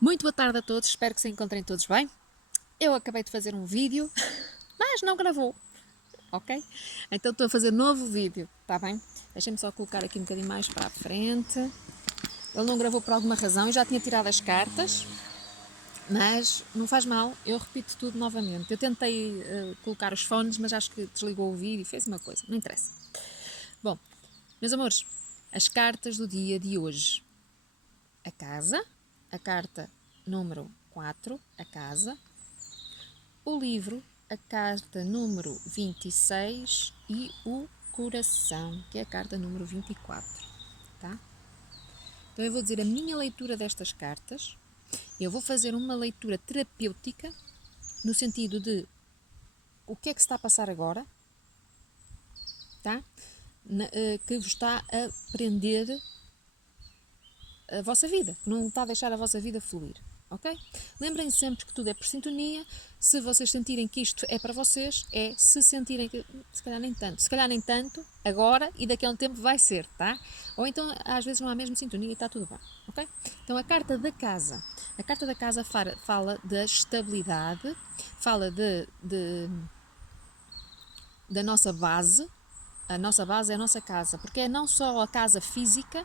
Muito boa tarde a todos, espero que se encontrem todos bem. Eu acabei de fazer um vídeo, mas não gravou, ok? Então estou a fazer novo vídeo, está bem? Deixem-me só colocar aqui um bocadinho mais para a frente. Ele não gravou por alguma razão, eu já tinha tirado as cartas, mas não faz mal, eu repito tudo novamente. Eu tentei colocar os fones, mas acho que desligou o vídeo e fez uma coisa, não interessa. Bom, meus amores, as cartas do dia de hoje. A casa, a carta número 4, a casa. O livro, a carta número 26 e o coração, que é a carta número 24, tá? Então eu vou dizer a minha leitura destas cartas. Eu vou fazer uma leitura terapêutica no sentido de o que é que se está a passar agora, tá? Que vos está a prender a vossa vida, que não está a deixar a vossa vida fluir, ok? Lembrem sempre que tudo é por sintonia. Se vocês sentirem que isto é para vocês, é. Se sentirem que se calhar nem tanto, agora e daqui a um tempo vai ser, tá? Ou então às vezes não há mesmo sintonia e está tudo bem, ok? Então a carta da casa. A carta da casa fala da estabilidade, fala da nossa base. A nossa base é a nossa casa, porque é não só a casa física,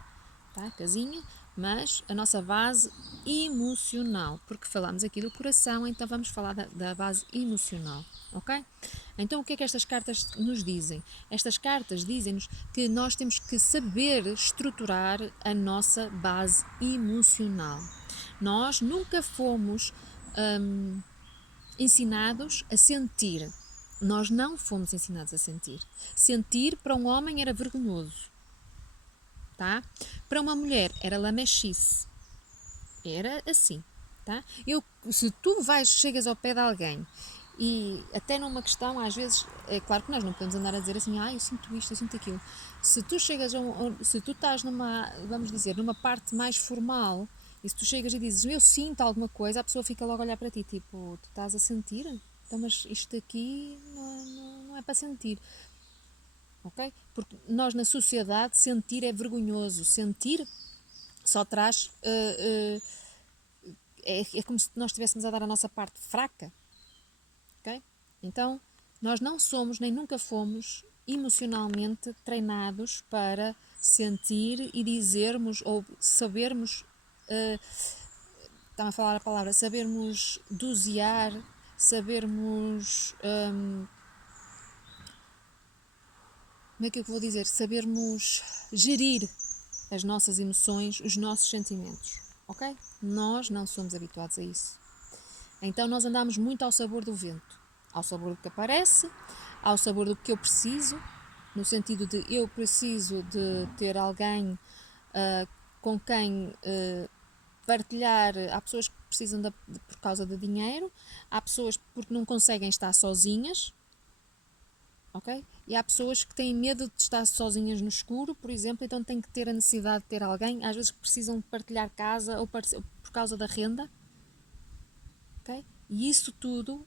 tá? A casinha, mas a nossa base emocional, porque falamos aqui do coração, então vamos falar da base emocional, ok? Então o que é que estas cartas nos dizem? Estas cartas dizem-nos que nós temos que saber estruturar a nossa base emocional. Nós nunca fomos ensinados a sentir. Nós não fomos ensinados a sentir. Sentir para um homem era vergonhoso, tá? Para uma mulher era lamechice. Era assim, tá? Se tu chegas ao pé de alguém e até numa questão, às vezes, é claro que nós não podemos andar a dizer assim, eu sinto isto, eu sinto aquilo. Se tu chegas se tu estás numa, vamos dizer, numa parte mais formal e se tu chegas e dizes, eu sinto alguma coisa, a pessoa fica logo a olhar para ti, tipo, tu estás a sentir? Então, mas isto aqui não é para sentir, ok? Porque nós na sociedade sentir é vergonhoso, sentir só traz é como se nós estivéssemos a dar a nossa parte fraca, ok? Então, nós não somos nem nunca fomos emocionalmente treinados para sentir e dizermos ou sabermos, está a falar a palavra, sabermos dosear, sabermos, como é que eu vou dizer, sabermos gerir as nossas emoções, os nossos sentimentos, ok? Nós não somos habituados a isso. Então nós andamos muito ao sabor do vento, ao sabor do que aparece, ao sabor do que eu preciso, no sentido de eu preciso de ter alguém com quem partilhar. Há pessoas que precisam por causa de dinheiro, há pessoas porque não conseguem estar sozinhas, ok? E há pessoas que têm medo de estar sozinhas no escuro, por exemplo, então têm que ter a necessidade de ter alguém, às vezes precisam de partilhar casa ou por causa da renda, ok? E isso tudo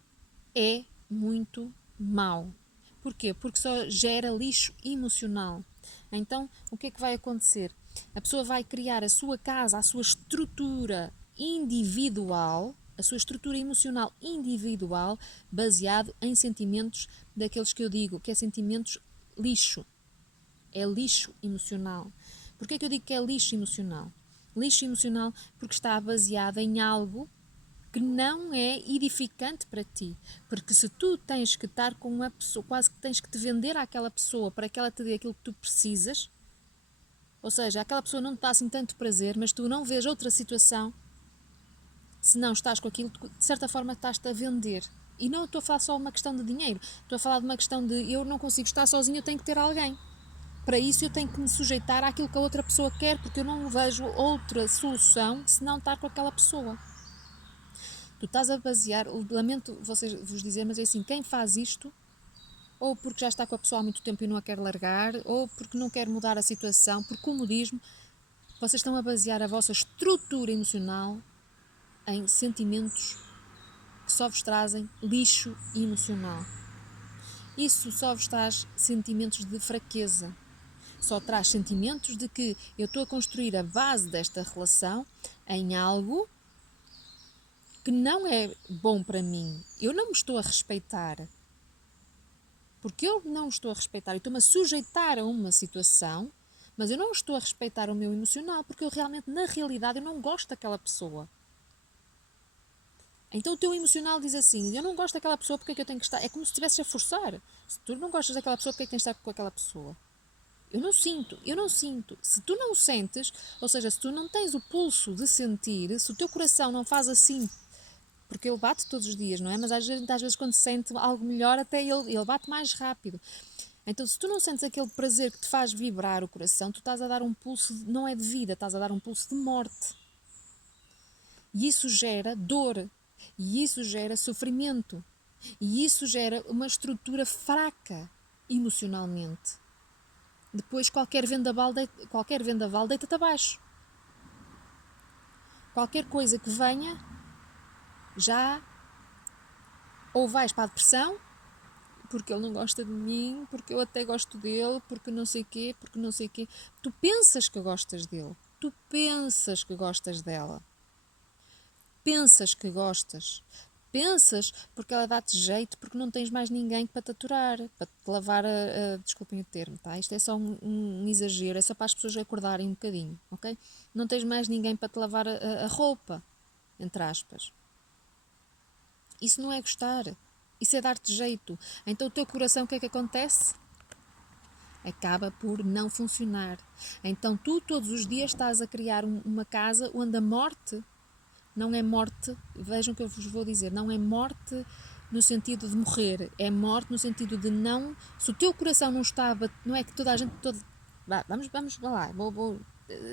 é muito mau. Porquê? Porque só gera lixo emocional. Então, o que é que vai acontecer? A pessoa vai criar a sua casa, a sua estrutura individual, a sua estrutura emocional individual, baseado em sentimentos daqueles que eu digo, que é sentimentos lixo. É lixo emocional. Porquê é que eu digo que é lixo emocional? Lixo emocional porque está baseado em algo que não é edificante para ti. Porque se tu tens que estar com uma pessoa, quase que tens que te vender àquela pessoa para que ela te dê aquilo que tu precisas, ou seja, aquela pessoa não te dá assim tanto prazer, mas tu não vês outra situação, se não estás com aquilo, de certa forma estás-te a vender. E não estou a falar só uma questão de dinheiro, estou a falar de uma questão de eu não consigo estar sozinho, eu tenho que ter alguém. Para isso eu tenho que me sujeitar àquilo que a outra pessoa quer, porque eu não vejo outra solução se não estar com aquela pessoa. Tu estás a basear, lamento vos dizer, mas é assim, quem faz isto, ou porque já está com a pessoa há muito tempo e não a quer largar, ou porque não quer mudar a situação, por comodismo, vocês estão a basear a vossa estrutura emocional em sentimentos que só vos trazem lixo emocional. Isso só vos traz sentimentos de fraqueza, só traz sentimentos de que eu estou a construir a base desta relação em algo que não é bom para mim, eu não me estou a respeitar, porque eu não estou a respeitar e estou-me a sujeitar a uma situação, mas eu não estou a respeitar o meu emocional, porque eu realmente, na realidade, eu não gosto daquela pessoa. Então o teu emocional diz assim, eu não gosto daquela pessoa, porque é que eu tenho que estar? É como se estivesse a forçar. Se tu não gostas daquela pessoa, porque é que tens de estar com aquela pessoa? Eu não sinto. Se tu não sentes, ou seja, se tu não tens o pulso de sentir, se o teu coração não faz assim, porque ele bate todos os dias, não é? Mas às vezes quando sente algo melhor, até ele bate mais rápido. Então, se tu não sentes aquele prazer que te faz vibrar o coração, tu estás a dar um pulso, não é de vida, estás a dar um pulso de morte. E isso gera dor. E isso gera sofrimento. E isso gera uma estrutura fraca emocionalmente. Depois qualquer vendaval deita-te abaixo. Qualquer coisa que venha, já ou vais para a depressão, porque ele não gosta de mim, porque eu até gosto dele, porque não sei quê. Tu pensas que gostas dele. Tu pensas que gostas dela. Pensas que gostas. Pensas porque ela dá-te jeito, porque não tens mais ninguém para te aturar, para te lavar desculpem o termo, tá? Isto é só um exagero, é só para as pessoas acordarem um bocadinho, ok? Não tens mais ninguém para te lavar a roupa, entre aspas. Isso não é gostar, isso é dar-te jeito. Então o teu coração, o que é que acontece? Acaba por não funcionar. Então tu todos os dias estás a criar uma casa onde a morte não é morte, vejam o que eu vos vou dizer, não é morte no sentido de morrer, é morte no sentido de não, se o teu coração não está, não é que toda a gente, vamos lá, vou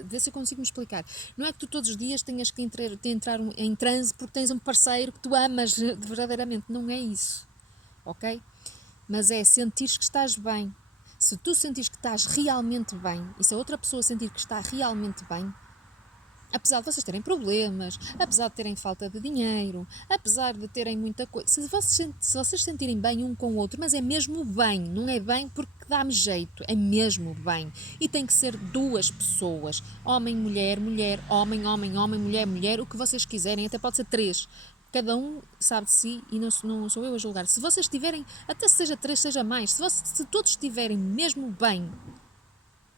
ver se eu consigo me explicar. Não é que tu todos os dias tenhas que entrar em transe porque tens um parceiro que tu amas verdadeiramente, não é isso, ok? Mas é sentires que estás bem. Se tu sentires que estás realmente bem e se a outra pessoa sentir que está realmente bem, apesar de vocês terem problemas, apesar de terem falta de dinheiro, apesar de terem muita coisa, se vocês sentirem bem um com o outro, mas é mesmo bem, não é bem porque dá-me jeito, é mesmo bem. E tem que ser duas pessoas, homem, mulher, mulher, homem, homem, homem, mulher, mulher, o que vocês quiserem, até pode ser três. Cada um sabe de si e não sou eu a julgar. Se vocês tiverem, até seja três, seja mais, se todos estiverem mesmo bem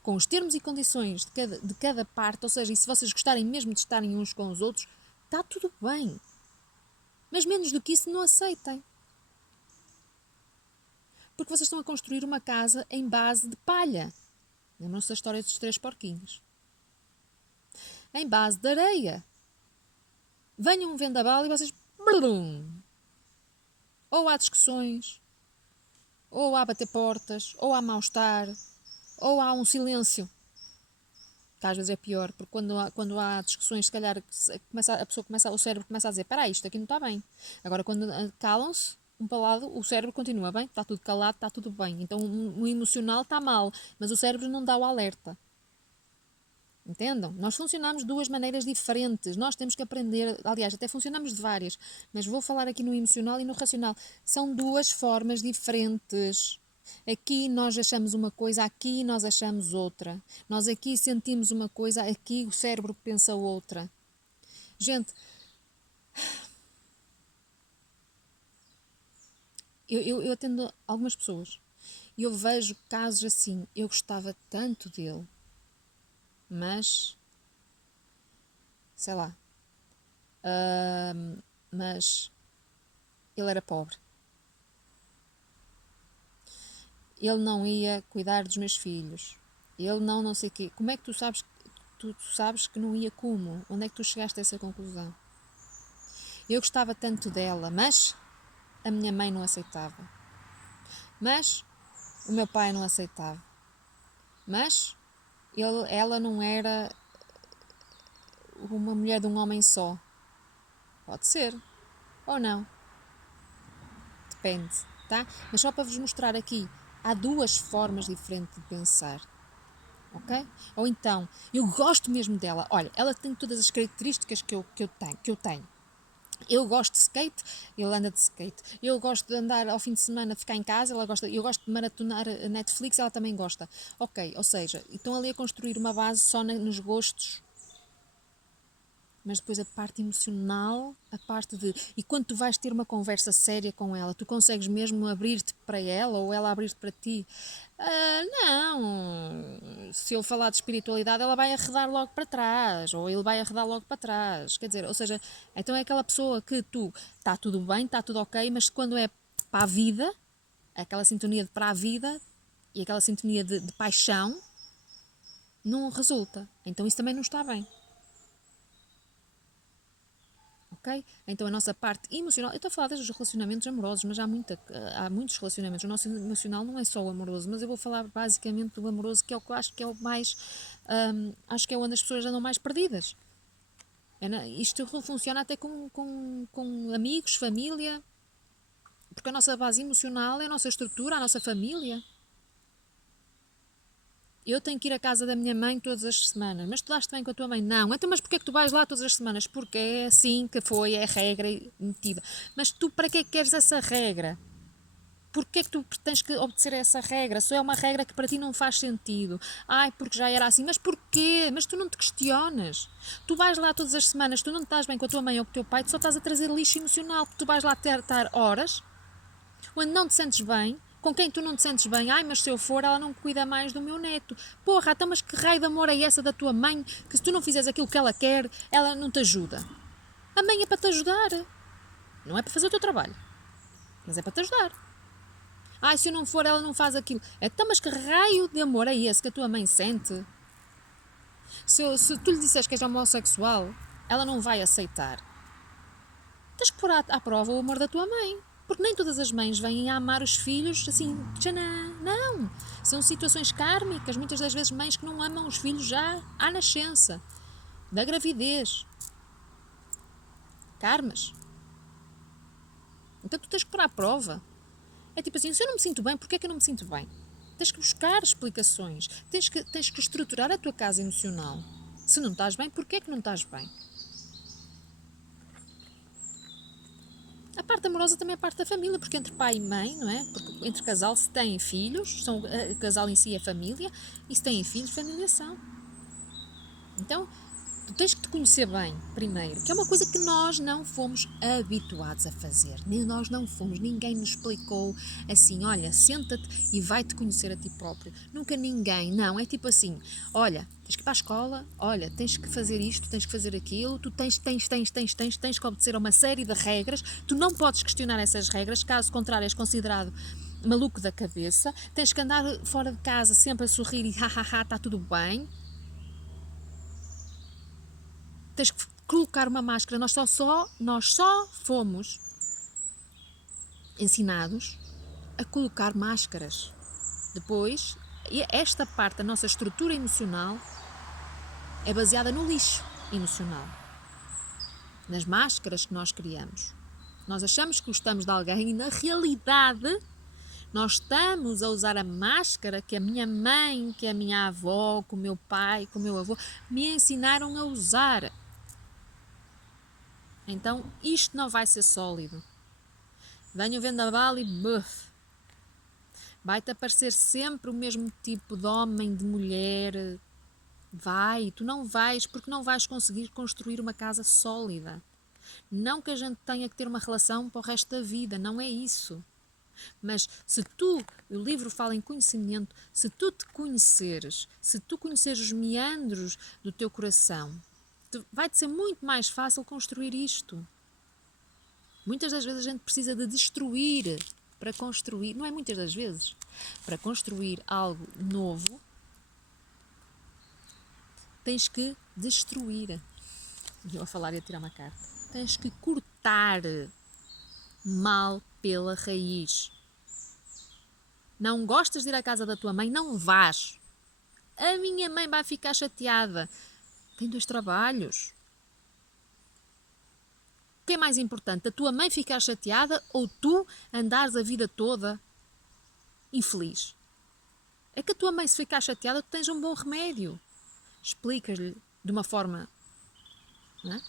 com os termos e condições de cada parte, ou seja, e se vocês gostarem mesmo de estarem uns com os outros, está tudo bem. Mas menos do que isso não aceitem. Porque vocês estão a construir uma casa em base de palha. Lembram-se da história dos três porquinhos. Em base de areia. Venha um vendaval e vocês... Ou há discussões, ou há bater portas, ou há mal-estar, ou há um silêncio. Que às vezes é pior, porque quando há discussões, se calhar o cérebro começa a dizer, espera aí, isto aqui não está bem. Agora quando calam-se, um para o lado, o cérebro continua bem, está tudo calado, está tudo bem. Então o emocional está mal, mas o cérebro não dá o alerta. Entendam? Nós funcionamos de duas maneiras diferentes. Nós temos que aprender, aliás, até funcionamos de várias, mas vou falar aqui no emocional e no racional. São duas formas diferentes. Aqui nós achamos uma coisa, aqui nós achamos outra. Nós aqui sentimos uma coisa, aqui o cérebro pensa outra. Gente, eu atendo algumas pessoas e eu vejo casos assim. Eu gostava tanto dele, mas sei lá, mas ele era pobre. Ele não ia cuidar dos meus filhos. Ele não sei o quê. Como é que tu sabes que não ia como? Onde é que tu chegaste a essa conclusão? Eu gostava tanto dela, mas a minha mãe não aceitava. Mas o meu pai não aceitava. Mas ela não era uma mulher de um homem só. Pode ser. Ou não. Depende, tá? Mas só para vos mostrar aqui, há duas formas diferentes de pensar. Ok? Ou então, eu gosto mesmo dela. Olha, ela tem todas as características que eu tenho. Eu gosto de skate, ele anda de skate. Eu gosto de andar ao fim de semana, ficar em casa, ela gosta. Eu gosto de maratonar a Netflix, ela também gosta. Ok, ou seja, estão ali a construir uma base só nos gostos mas depois a parte emocional, a parte de... E quando tu vais ter uma conversa séria com ela, tu consegues mesmo abrir-te para ela ou ela abrir-te para ti? Não. Se eu falar de espiritualidade, ela vai arredar logo para trás, ou ele vai arredar logo para trás. Quer dizer, ou seja, então é aquela pessoa que tu, está tudo bem, está tudo ok, mas quando é para a vida, aquela sintonia de para a vida e aquela sintonia de paixão, não resulta. Então isso também não está bem. Ok? Então a nossa parte emocional, eu estou a falar dos relacionamentos amorosos, mas há muitos relacionamentos. O nosso emocional não é só o amoroso, mas eu vou falar basicamente do amoroso, que é o que eu acho que é o mais, acho que é onde as pessoas andam mais perdidas. Isto funciona até com amigos, família, porque a nossa base emocional é a nossa estrutura, a nossa família. Eu tenho que ir à casa da minha mãe todas as semanas. Mas tu daste bem com a tua mãe? Não. Então, mas porquê é que tu vais lá todas as semanas? Porque é assim que foi, é a regra metida. Mas tu para que é que queres essa regra? Porquê é que tu tens que obedecer a essa regra? Só é uma regra que para ti não faz sentido. Ai, porque já era assim. Mas porquê? Mas tu não te questionas. Tu vais lá todas as semanas, tu não estás bem com a tua mãe ou com o teu pai, tu só estás a trazer lixo emocional. Tu vais lá estar horas onde não te sentes bem, com quem tu não te sentes bem. Ai, mas se eu for, ela não cuida mais do meu neto. Porra, então mas que raio de amor é essa da tua mãe, que se tu não fizeres aquilo que ela quer, ela não te ajuda? A mãe é para te ajudar, não é para fazer o teu trabalho, mas é para te ajudar. Ai, se eu não for, ela não faz aquilo. Então mas que raio de amor é esse que a tua mãe sente? Se tu lhe disseres que és homossexual, ela não vai aceitar. Tens que pôr à prova o amor da tua mãe. Porque nem todas as mães vêm a amar os filhos assim, tchanã. Não. São situações kármicas. Muitas das vezes mães que não amam os filhos já à nascença, da gravidez. Karmas. Então tu tens que pôr à prova. É tipo assim, se eu não me sinto bem, porquê é que eu não me sinto bem? Tens que buscar explicações. Tens que estruturar a tua casa emocional. Se não estás bem, porquê é que não estás bem? A parte amorosa também é parte da família, porque entre pai e mãe, não é? Porque entre casal, se têm filhos, o casal em si é família, e se têm filhos, família são. Então, tu tens que te conhecer bem, primeiro, que é uma coisa que nós não fomos habituados a fazer. Nem nós não fomos, ninguém nos explicou assim, olha, senta-te e vai-te conhecer a ti próprio. Nunca ninguém, não, é tipo assim, olha, tens que ir para a escola, olha, tens que fazer isto, tens que fazer aquilo, tu tens que obedecer a uma série de regras, tu não podes questionar essas regras, caso contrário és considerado maluco da cabeça, tens que andar fora de casa sempre a sorrir e ha, está tudo bem. Tens que colocar uma máscara. Nós só fomos ensinados a colocar máscaras. Depois, esta parte da nossa estrutura emocional é baseada no lixo emocional, nas máscaras que nós criamos. Nós achamos que gostamos de alguém e, na realidade, nós estamos a usar a máscara que a minha mãe, que a minha avó, que o meu pai, que o meu avô me ensinaram a usar. Então, isto não vai ser sólido. Venha o vendaval e buf. Vai-te aparecer sempre o mesmo tipo de homem, de mulher. Tu não vais, porque não vais conseguir construir uma casa sólida. Não que a gente tenha que ter uma relação para o resto da vida, não é isso. Mas se tu, o livro fala em conhecimento, se tu te conheceres, se tu conheceres os meandros do teu coração, vai-te ser muito mais fácil construir isto. Muitas das vezes a gente precisa de destruir para construir, não é muitas das vezes, para construir algo novo, tens que destruir. Eu a falar e a tirar uma carta. Tens que cortar mal pela raiz. Não gostas de ir à casa da tua mãe? Não vás. A minha mãe vai ficar chateada. Tem 2 trabalhos. O que é mais importante? A tua mãe ficar chateada ou tu andares a vida toda infeliz? É que a tua mãe, se ficar chateada, tu tens um bom remédio. Explicas-lhe de uma forma, não é?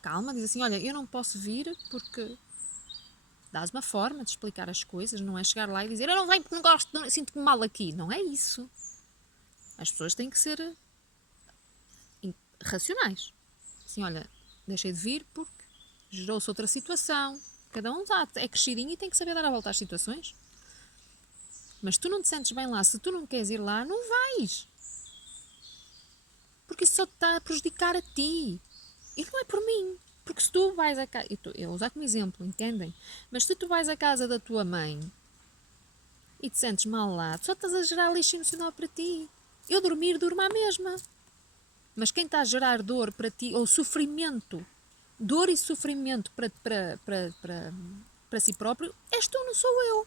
Calma, diz assim, olha, eu não posso vir porque dás uma forma de explicar as coisas, não é chegar lá e dizer eu não venho porque não gosto, sinto-me mal aqui. Não é isso. As pessoas têm que ser racionais. Assim, olha, deixei de vir porque gerou-se outra situação. Cada um é crescidinho e tem que saber dar a volta às situações. Mas tu não te sentes bem lá, se tu não queres ir lá, não vais. Porque isso só te está a prejudicar a ti. E não é por mim. Porque se tu vais a casa... Eu vou usar como exemplo, entendem? Mas se tu vais à casa da tua mãe e te sentes mal lá, tu só estás a gerar lixo emocional para ti. Eu dormir, durmo à mesma. Mas quem está a gerar dor para ti, ou sofrimento, dor e sofrimento para si próprio, és tu, não sou eu.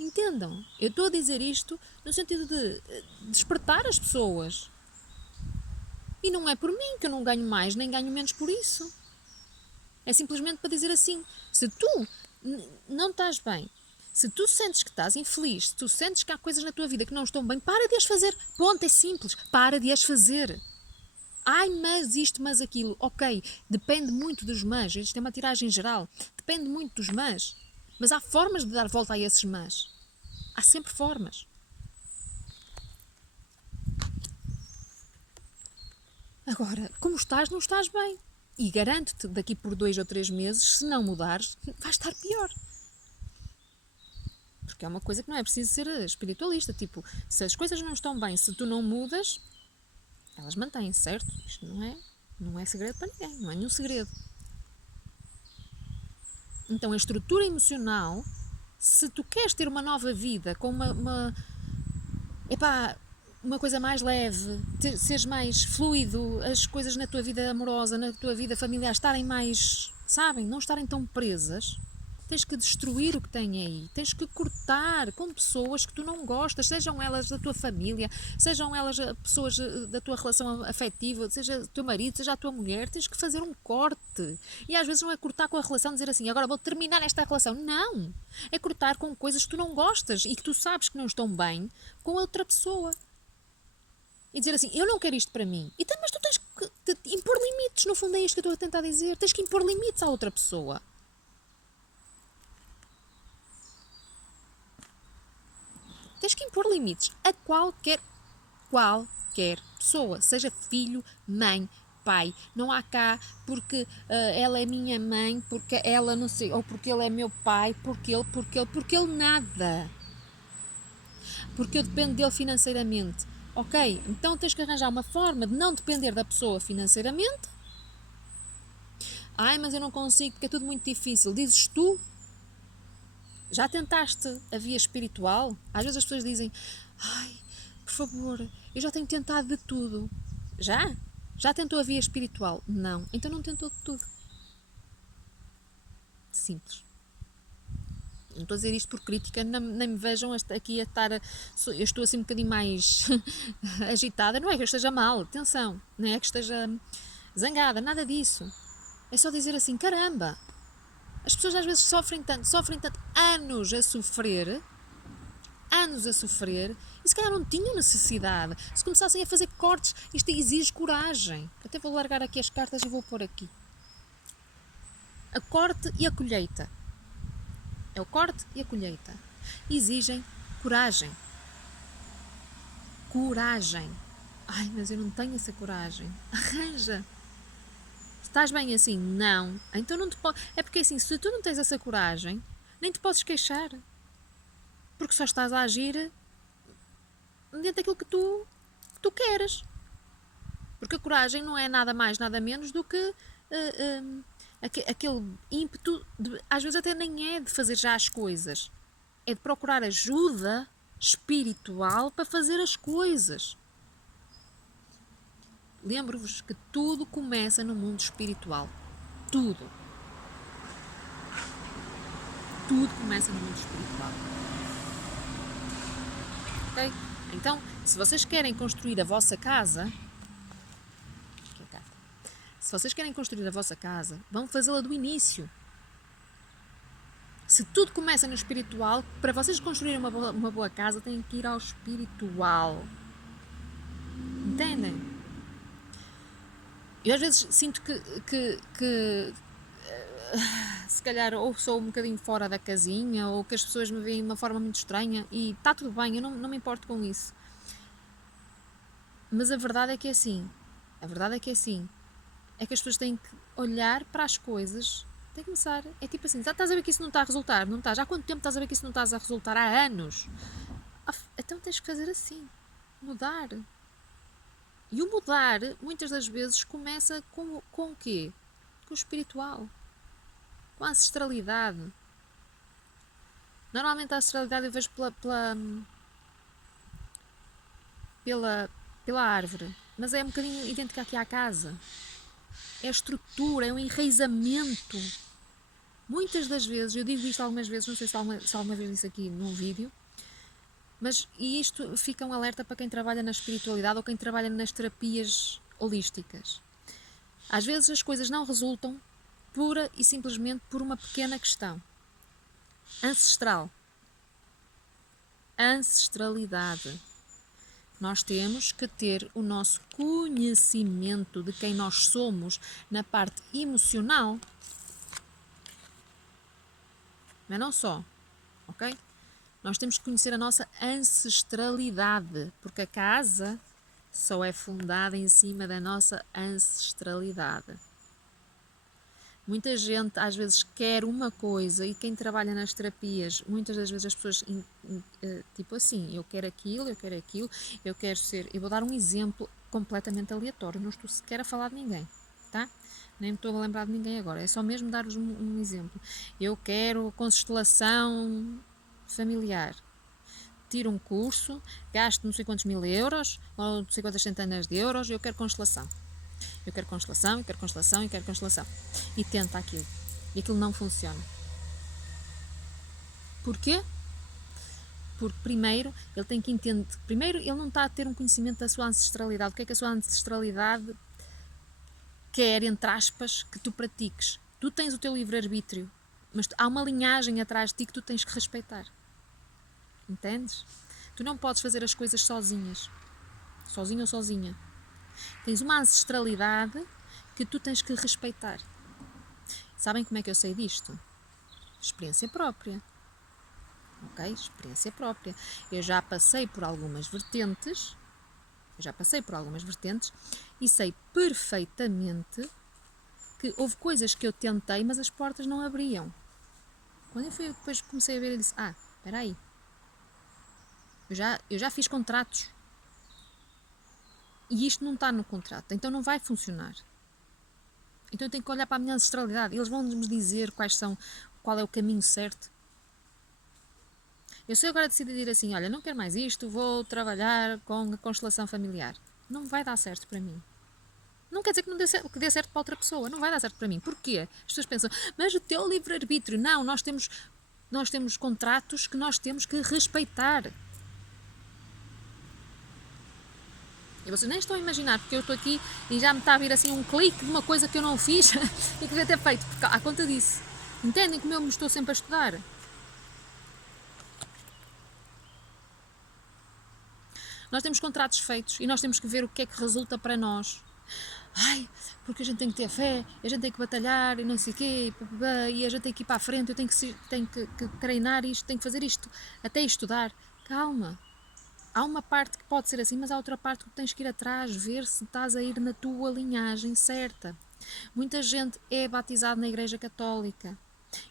Entendam? Eu estou a dizer isto no sentido de despertar as pessoas. E não é por mim que eu não ganho mais nem ganho menos por isso. É simplesmente para dizer assim, se tu não estás bem, se tu sentes que estás infeliz, se tu sentes que há coisas na tua vida que não estão bem, para de as fazer. Ponto, é simples. Para de as fazer. Ai, mas isto, mas aquilo. Ok, depende muito dos mas. Isto é uma tiragem geral. Depende muito dos mas. Mas há formas de dar volta a esses mas. Há sempre formas. Agora, como estás, não estás bem. E garanto-te, daqui por 2 ou 3 meses, se não mudares, vais estar pior. Porque é uma coisa que não é preciso ser espiritualista. Tipo, se as coisas não estão bem, se tu não mudas, elas mantêm-se, certo? Isto não é segredo para ninguém, não é nenhum segredo. Então, a estrutura emocional, se tu queres ter uma nova vida com uma coisa mais leve, seres mais fluido, as coisas na tua vida amorosa, na tua vida familiar estarem mais, sabem, não estarem tão presas, tens que destruir o que tem aí, tens que cortar com pessoas que tu não gostas, sejam elas da tua família, sejam elas pessoas da tua relação afetiva, seja o teu marido, seja a tua mulher, tens que fazer um corte. E às vezes não é cortar com a relação, dizer assim, agora vou terminar esta relação. Não! É cortar com coisas que tu não gostas e que tu sabes que não estão bem com a outra pessoa. E dizer assim, eu não quero isto para mim. Mas tu tens que impor limites, no fundo é isto que eu estou a tentar dizer. Tens que impor limites à outra pessoa. Tens que impor limites a qualquer pessoa, seja filho, mãe, pai. Não há cá porque ela é minha mãe, porque ela não sei, ou porque ele é meu pai, porque ele nada. Porque eu dependo dele financeiramente. Ok, então tens que arranjar uma forma de não depender da pessoa financeiramente. Ai, mas eu não consigo porque é tudo muito difícil. Dizes tu? Já tentaste a via espiritual? Às vezes as pessoas dizem, ai, por favor, eu já tenho tentado de tudo. Já? Já tentou a via espiritual? Não. Então não tentou de tudo. Simples. Não estou a dizer isto por crítica, nem me vejam aqui a estar. Eu estou assim um bocadinho mais agitada. Não é que eu esteja mal, atenção. Não é que esteja zangada, nada disso. É só dizer assim: caramba, as pessoas às vezes sofrem tanto, anos a sofrer, e se calhar não tinham necessidade. Se começassem a fazer cortes, isto exige coragem. Até vou largar aqui as cartas e vou pôr aqui. A corte e a colheita. É o corte e a colheita. Exigem coragem. Coragem. Ai, mas eu não tenho essa coragem. Arranja. Estás bem assim? Não. Então não te pode... É porque assim, se tu não tens essa coragem, nem te podes queixar. Porque só estás a agir dentro daquilo que tu queres. Porque a coragem não é nada mais, nada menos do que aquele ímpeto, às vezes até nem é de fazer já as coisas. É de procurar ajuda espiritual para fazer as coisas. Lembro-vos que tudo começa no mundo espiritual. Tudo. Tudo começa no mundo espiritual. Ok? Então, se vocês querem construir a vossa casa, se vocês querem construir a vossa casa, vão fazê-la do início. Se tudo começa no espiritual, para vocês construírem uma boa casa, têm que ir ao espiritual. Entendem? Eu às vezes sinto que se calhar ou sou um bocadinho fora da casinha, ou que as pessoas me veem de uma forma muito estranha, e está tudo bem, eu não me importo com isso. Mas a verdade é que é assim, A verdade é que é assim, é que as pessoas têm que olhar para as coisas, têm que começar, é tipo assim, já estás a ver que isso não está a resultar, não estás? Há quanto tempo estás a ver que isso não está a resultar? Há anos. Então tens que fazer assim, mudar. E o mudar, muitas das vezes, começa com o quê? Com o espiritual, com a ancestralidade. Normalmente a ancestralidade eu vejo pela, pela árvore, mas é um bocadinho idêntica aqui à casa. É a estrutura, é um enraizamento. Muitas das vezes, eu digo isto algumas vezes, não sei se alguma vez disse aqui num vídeo, mas e isto fica um alerta para quem trabalha na espiritualidade ou quem trabalha nas terapias holísticas. Às vezes as coisas não resultam pura e simplesmente por uma pequena questão ancestral. Ancestralidade. Nós temos que ter o nosso conhecimento de quem nós somos na parte emocional, mas não só, ok? Nós temos que conhecer a nossa ancestralidade, porque a casa só é fundada em cima da nossa ancestralidade. Muita gente às vezes quer uma coisa e quem trabalha nas terapias, muitas das vezes as pessoas tipo assim, eu quero aquilo, eu quero ser... Eu vou dar um exemplo completamente aleatório, não estou sequer a falar de ninguém, tá? Nem me estou a lembrar de ninguém agora, é só mesmo dar-vos um exemplo. Eu quero constelação familiar. Tiro um curso, gasto não sei quantos mil euros, ou não sei quantas centenas de euros, eu quero constelação. Eu quero constelação, eu quero constelação, eu quero constelação. E tenta aquilo. E aquilo não funciona. Porquê? Porque primeiro ele tem que entender. Primeiro ele não está a ter um conhecimento da sua ancestralidade. O que é que a sua ancestralidade quer, entre aspas, que tu pratiques? Tu tens o teu livre-arbítrio, mas há uma linhagem atrás de ti que tu tens que respeitar. Entendes? Tu não podes fazer as coisas sozinhas. Sozinho ou sozinha. Tens uma ancestralidade que tu tens que respeitar. Sabem como é que eu sei disto? Experiência própria. Ok? Experiência própria. Eu já passei por algumas vertentes, e sei perfeitamente que houve coisas que eu tentei, mas as portas não abriam. Quando depois comecei a ver, eu disse, espera aí, eu já fiz contratos e isto não está no contrato, então não vai funcionar. Então eu tenho que olhar para a minha ancestralidade. Eles vão-me dizer qual é o caminho certo. Eu sei agora decidir assim, olha, não quero mais isto, vou trabalhar com a constelação familiar. Não vai dar certo para mim. Não quer dizer que dê certo para outra pessoa. Não vai dar certo para mim. Porquê? As pessoas pensam, mas o teu livre-arbítrio. Não, nós temos contratos que nós temos que respeitar. E vocês nem estão a imaginar, porque eu estou aqui e já me está a vir assim um clique de uma coisa que eu não fiz e que devia ter feito, porque à conta disso. Entendem como eu me estou sempre a estudar? Nós temos contratos feitos e nós temos que ver o que é que resulta para nós. Porque a gente tem que ter fé, a gente tem que batalhar e não sei o quê, e a gente tem que ir para a frente, eu tenho que treinar isto, tenho que fazer isto, até estudar. Calma. Há uma parte que pode ser assim, mas há outra parte que tens que ir atrás, ver se estás a ir na tua linhagem certa. Muita gente é batizada na Igreja Católica.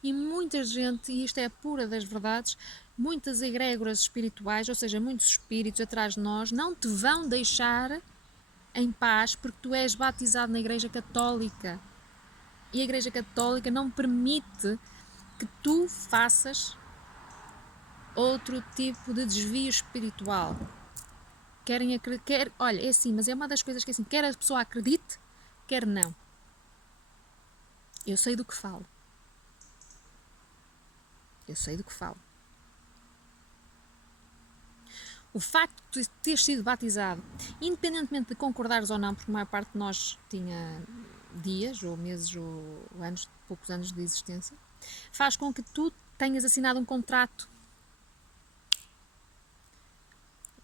E muita gente, e isto é a pura das verdades, muitas egrégoras espirituais, ou seja, muitos espíritos atrás de nós, não te vão deixar em paz porque tu és batizado na Igreja Católica. E a Igreja Católica não permite que tu faças outro tipo de desvio espiritual. Olha, é assim, mas é uma das coisas que é assim, quer a pessoa acredite, quer não. Eu sei do que falo. O facto de teres sido batizado, independentemente de concordares ou não, porque a maior parte de nós tinha dias, ou meses, ou anos, poucos anos de existência, faz com que tu tenhas assinado um contrato.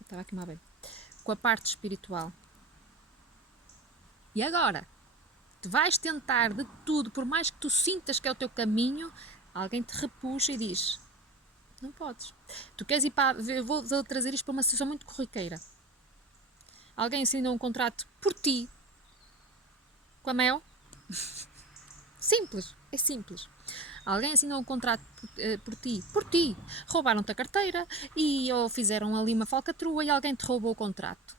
Estava aqui mal bem. Com a parte espiritual. E agora? Tu vais tentar de tudo, por mais que tu sintas que é o teu caminho, alguém te repuxa e diz, não podes. Tu queres ir para... Eu vou trazer isto para uma situação muito corriqueira. Alguém assinou um contrato por ti, com a Mel? Simples, é simples. Alguém assinou um contrato por ti. Roubaram-te a carteira ou fizeram ali uma falcatrua e alguém te roubou o contrato.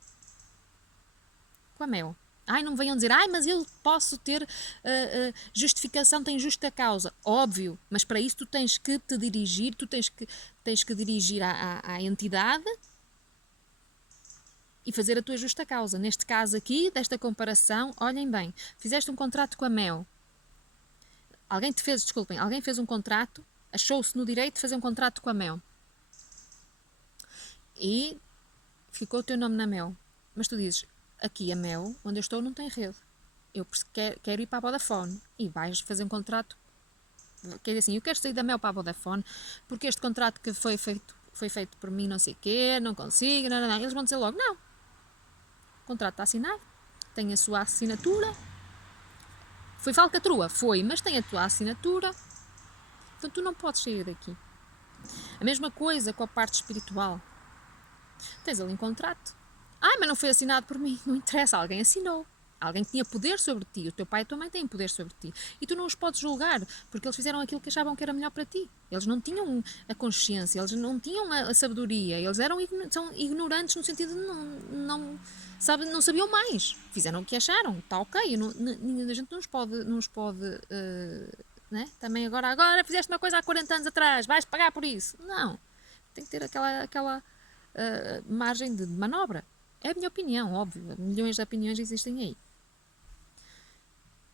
Com a Mel. Ai, não me venham dizer, mas eu posso ter justificação, tem justa causa. Óbvio, mas para isso tu tens que te dirigir, tens que dirigir à entidade e fazer a tua justa causa. Neste caso aqui, desta comparação, olhem bem, fizeste um contrato com a Mel. Alguém fez um contrato, achou-se no direito de fazer um contrato com a Mel. E ficou o teu nome na Mel. Mas tu dizes, aqui a Mel, onde eu estou, não tem rede. Eu quero ir para a Vodafone. E vais fazer um contrato. Quer dizer assim, eu quero sair da Mel para a Vodafone, porque este contrato que foi feito por mim, não sei o quê, não consigo, não. Eles vão dizer logo, não. O contrato está assinado, tem a sua assinatura. Foi falcatrua? Foi, mas tem a tua assinatura. Então tu não podes sair daqui. A mesma coisa com a parte espiritual. Tens ali um contrato. Mas não foi assinado por mim. Não interessa, alguém assinou. Alguém que tinha poder sobre ti. O teu pai e a tua mãe têm poder sobre ti. E tu não os podes julgar, porque eles fizeram aquilo que achavam que era melhor para ti. Eles não tinham a consciência, eles não tinham a sabedoria. Eles são ignorantes no sentido de não sabiam mais. Fizeram o que acharam. Está ok. A gente não os pode né? Também agora fizeste uma coisa há 40 anos atrás, vais pagar por isso. Não. Tem que ter aquela margem de manobra. É a minha opinião, óbvio. Milhões de opiniões existem aí.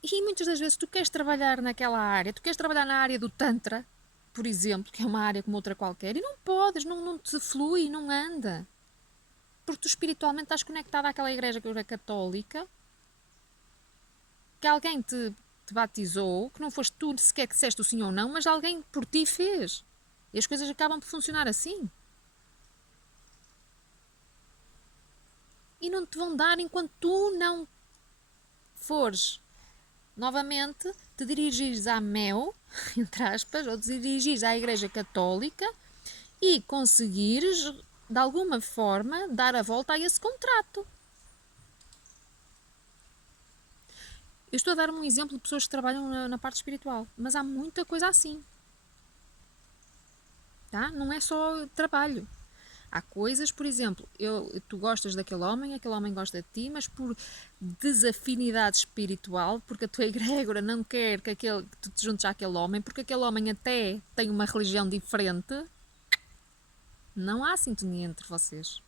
E muitas das vezes tu queres trabalhar naquela área, tu queres trabalhar na área do Tantra, por exemplo, que é uma área como outra qualquer, e não podes, não te flui, não anda. Porque tu espiritualmente estás conectado àquela igreja católica, que alguém te batizou, que não foste tu sequer que disseste o sim ou não, mas alguém por ti fez. E as coisas acabam por funcionar assim. E não te vão dar enquanto tu não fores novamente te dirigires à Mel, entre aspas, ou te dirigires à Igreja Católica e conseguires, de alguma forma, dar a volta a esse contrato. Eu estou a dar um exemplo de pessoas que trabalham na parte espiritual, mas há muita coisa assim. Tá? Não é só trabalho. Há coisas, por exemplo, tu gostas daquele homem gosta de ti, mas por desafinidade espiritual, porque a tua egrégora não quer que tu te juntes àquele homem, porque aquele homem até tem uma religião diferente, não há sintonia entre vocês.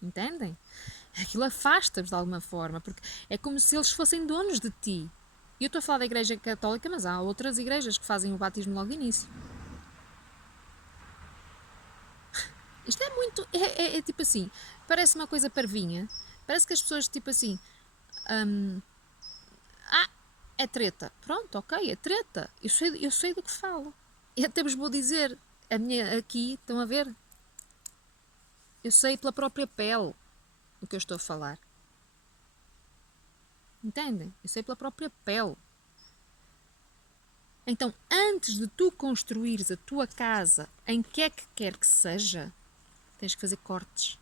Entendem? Aquilo afasta-vos de alguma forma, porque é como se eles fossem donos de ti. E eu estou a falar da Igreja Católica, mas há outras igrejas que fazem o batismo logo de início. Isto é muito. É tipo assim. Parece uma coisa parvinha. Parece que as pessoas, tipo assim. É treta. Pronto, ok, é treta. Eu sei do que falo. E até vos vou dizer. A minha aqui, estão a ver? Eu sei pela própria pele o que eu estou a falar. Entendem? Eu sei pela própria pele. Então, antes de tu construires a tua casa em que é que quer que seja, tens que fazer cortes.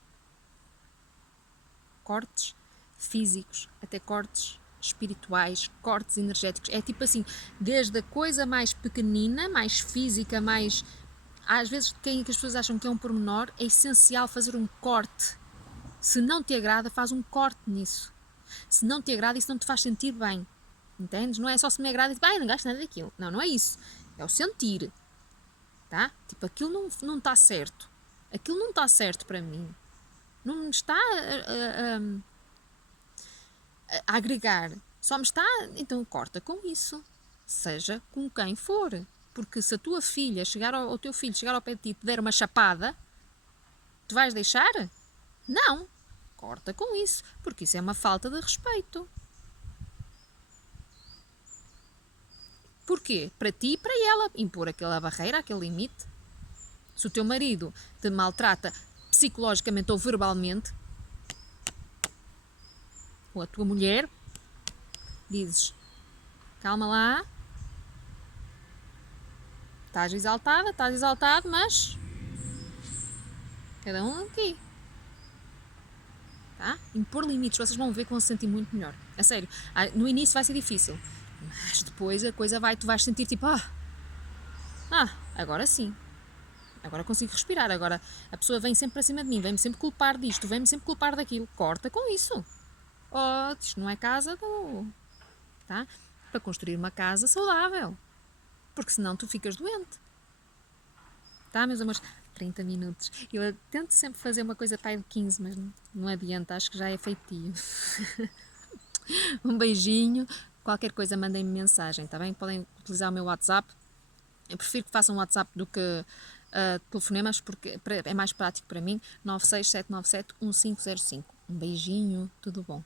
Cortes físicos, até cortes espirituais, cortes energéticos. É tipo assim, desde a coisa mais pequenina, mais física, mais... Às vezes, que as pessoas acham que é um pormenor, é essencial fazer um corte. Se não te agrada, faz um corte nisso. Se não te agrada, isso não te faz sentir bem. Entendes? Não é só se me agrada e tipo, não gosto nada daquilo. Não, não é isso. É o sentir. Tá? Tipo, aquilo não está certo. Aquilo não está certo para mim. Não me está a agregar. Só me está... Então corta com isso. Seja com quem for. Porque se a tua filha ou o teu filho chegar ao pé de ti e te der uma chapada, tu vais deixar? Não. Corta com isso. Porque isso é uma falta de respeito. Porquê? Para ti e para ela. Impor aquela barreira, aquele limite. Se o teu marido te maltrata psicologicamente ou verbalmente, ou a tua mulher, dizes, calma lá, estás exaltado, mas cada um aqui. tá? Impor limites, vocês vão ver que vão se sentir muito melhor. A sério, no início vai ser difícil, mas depois a coisa tu vais sentir tipo, agora sim. Agora consigo respirar, agora a pessoa vem sempre para cima de mim, vem-me sempre culpar disto, vem-me sempre culpar daquilo. Corta com isso. Isto não é casa tá? Para construir uma casa saudável. Porque senão tu ficas doente. Tá, meus amores? 30 minutos. Eu tento sempre fazer uma coisa para aí de 15, mas não adianta, acho que já é feitio. Um beijinho. Qualquer coisa, mandem-me mensagem, tá bem? Podem utilizar o meu WhatsApp. Eu prefiro que façam WhatsApp do que telefonemas, porque é mais prático para mim. 967971505. Um beijinho, tudo bom.